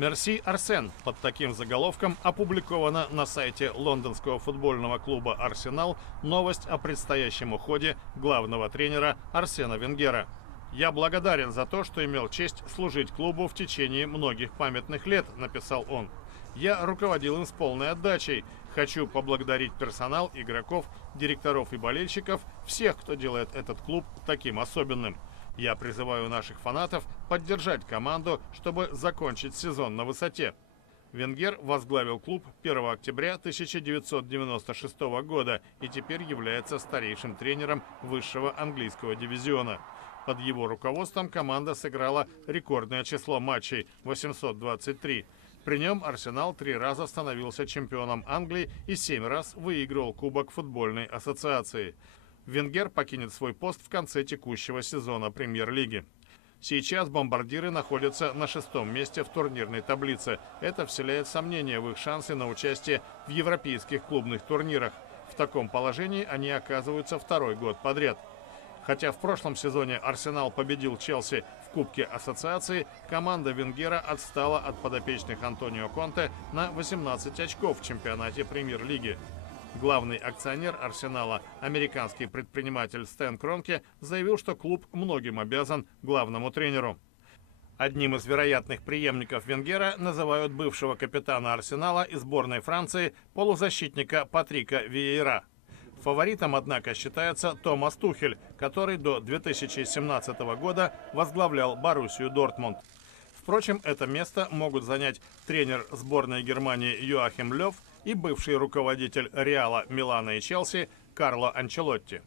«Мерси, Арсен» под таким заголовком опубликована на сайте лондонского футбольного клуба «Арсенал» новость о предстоящем уходе главного тренера Арсена Венгера. «Я благодарен за то, что имел честь служить клубу в течение многих памятных лет», — написал он. «Я руководил им с полной отдачей. Хочу поблагодарить персонал, игроков, директоров и болельщиков, всех, кто делает этот клуб таким особенным. Я призываю наших фанатов поддержать команду, чтобы закончить сезон на высоте». Венгер возглавил клуб 1 октября 1996 года и теперь является старейшим тренером высшего английского дивизиона. Под его руководством команда сыграла рекордное число матчей – 823. При нем «Арсенал» 3 раза становился чемпионом Англии и 7 раз выигрывал Кубок футбольной ассоциации. Венгер покинет свой пост в конце текущего сезона Премьер-лиги. Сейчас бомбардиры находятся на 6-м месте в турнирной таблице. Это вселяет сомнения в их шансы на участие в европейских клубных турнирах. В таком положении они оказываются второй год подряд. Хотя в прошлом сезоне «Арсенал» победил Челси в Кубке ассоциации, команда Венгера отстала от подопечных Антонио Конте на 18 очков в чемпионате Премьер-лиги. Главный акционер «Арсенала», американский предприниматель Стэн Кронке, заявил, что клуб многим обязан главному тренеру. Одним из вероятных преемников Венгера называют бывшего капитана «Арсенала» и сборной Франции полузащитника Патрика Виейра. Фаворитом, однако, считается Томас Тухель, который до 2017 года возглавлял Боруссию Дортмунд. Впрочем, это место могут занять тренер сборной Германии Йоахим Лёв и бывший руководитель Реала, Милана и Челси Карло Анчелотти.